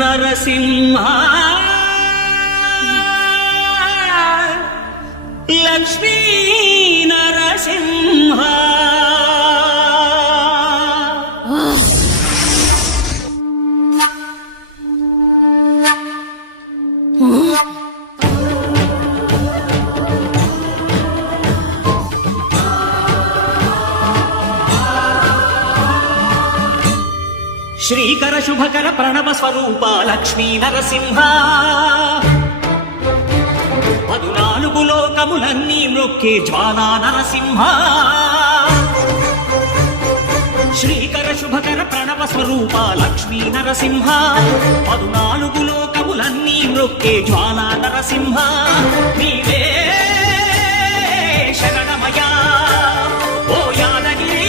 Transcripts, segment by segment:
నరసింహ లక్ష్మీ నరసింహ శ్రీకర శుభకర ప్రణవ స్వరూప లక్ష్మీ నరసింహ 14 లోకములన్నీ మ్రొక్కే జ్వాలా నరసింహ శ్రీకర శుభకర ప్రణవ స్వరూప లక్ష్మీ నరసింహ 14 లోకములన్నీ మ్రొక్కే జ్వాలా నరసింహ నీవే శరణమయా ఓ యాదగిరి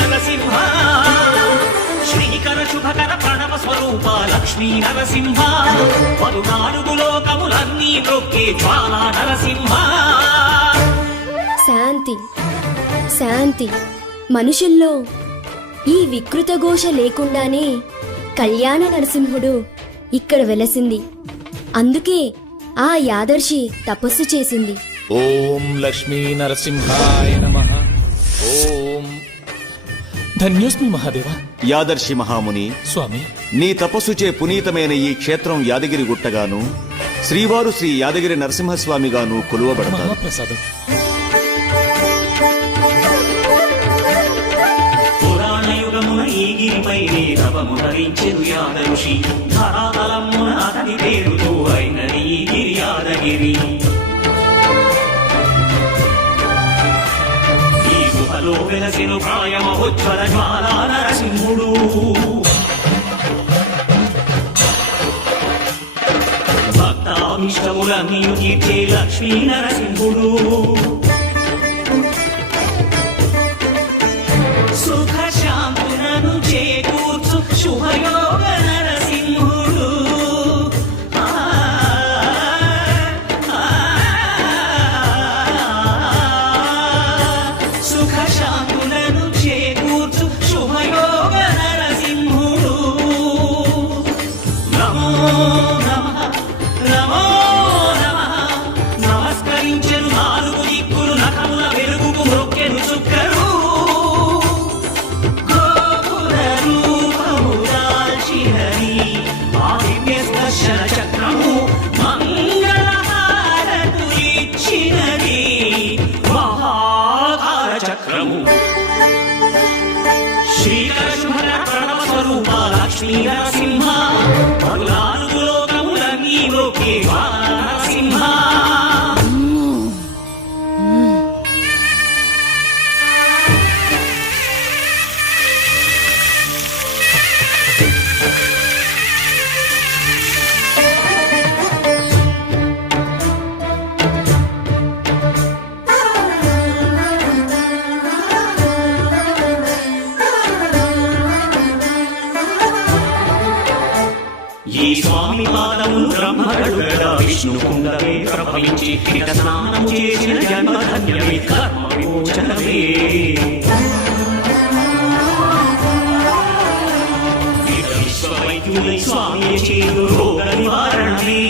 నరసింహ శ్రీకర శుభకర ప్రణవ స్వరూప లక్ష్మీ నరసింహ 14 లోకములన్నీ మ్రొక్కే జ్వాలా నరసింహ. శాంతి శాంతి. మనుషుల్లో ఈ వికృత ఘోష లేకుండానే కళ్యాణ నరసింహుడు ఇక్కడ వెలసింది. అందుకే ఆ యాదర్శి తపస్సు చేసింది. ఓం లక్ష్మీ నరసింహాయ నమః. ఓం ధన్యోస్మి మహాదేవ. యాదర్శి మహాముని స్వామి, నీ తపస్సుచే పునీతమైన ఈ క్షేత్రం యాదగిరి గుట్టగాను శ్రీవారు శ్రీ యాదగిరి నరసింహస్వామిగాను కొలువబడతారు. మహాప్రసాదం. పురాణయుగమున ఈ గిరిపైనే తపమునరించెను యాదఋషి ధరాతలమున అతని పేరుతో అయినది ఈ గిరి యాదగిరి. ఈ గుహలో వెలసెను ప్రాయమహోజ్వల జ్వాలా నరసింహుడు. భక్తాభిష్టములన్నీ తీర్చే లక్ష్మీ నరసింహుడు. సుఖ శాంతులను చేకూర్చు శుభయోగ నరసింహుడు. సుఖ శాంతులను చేకూర్చు శుభయోగ నరసింహుడు. నమో నమః నమో నమః. నమస్కరించెను 4 దిక్కులు నఖముల వెలుగుకు మ్రొక్కెను చుక్కరు. చక్రము మంగళహారతులిచ్చినది మహాకార చక్రము. శ్రీకర శుభకర ప్రణవ స్వరూప లక్ష్మీ నరసింహ 14 లోకములన్నీ మ్రొక్కే నరసింహ. ఈ స్వామి పాదములు బ్రహ్మగడుగడ విష్ణు కుండమే ప్రభవించి పిత స్నానము చేసిన జన్మధన్యమే కర్మ విమోచనమే. విశ్వవైద్యులై స్వామి చేదు రోగ నివారణమే.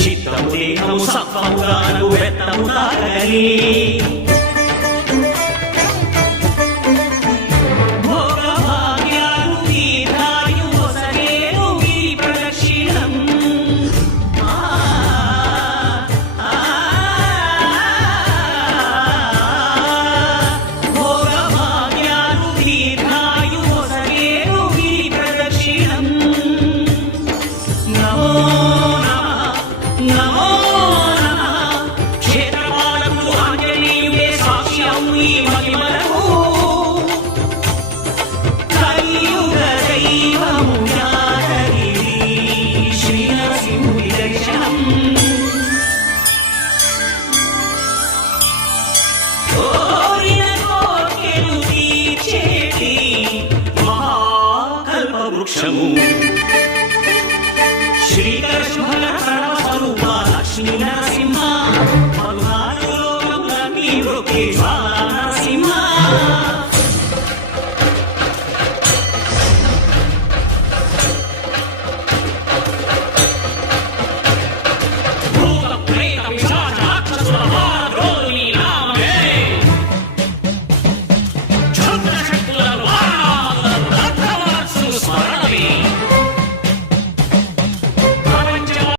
చిత్తము దేహము సత్వముగాను వెత్తము తాగలే. మహాకల్పవృక్షము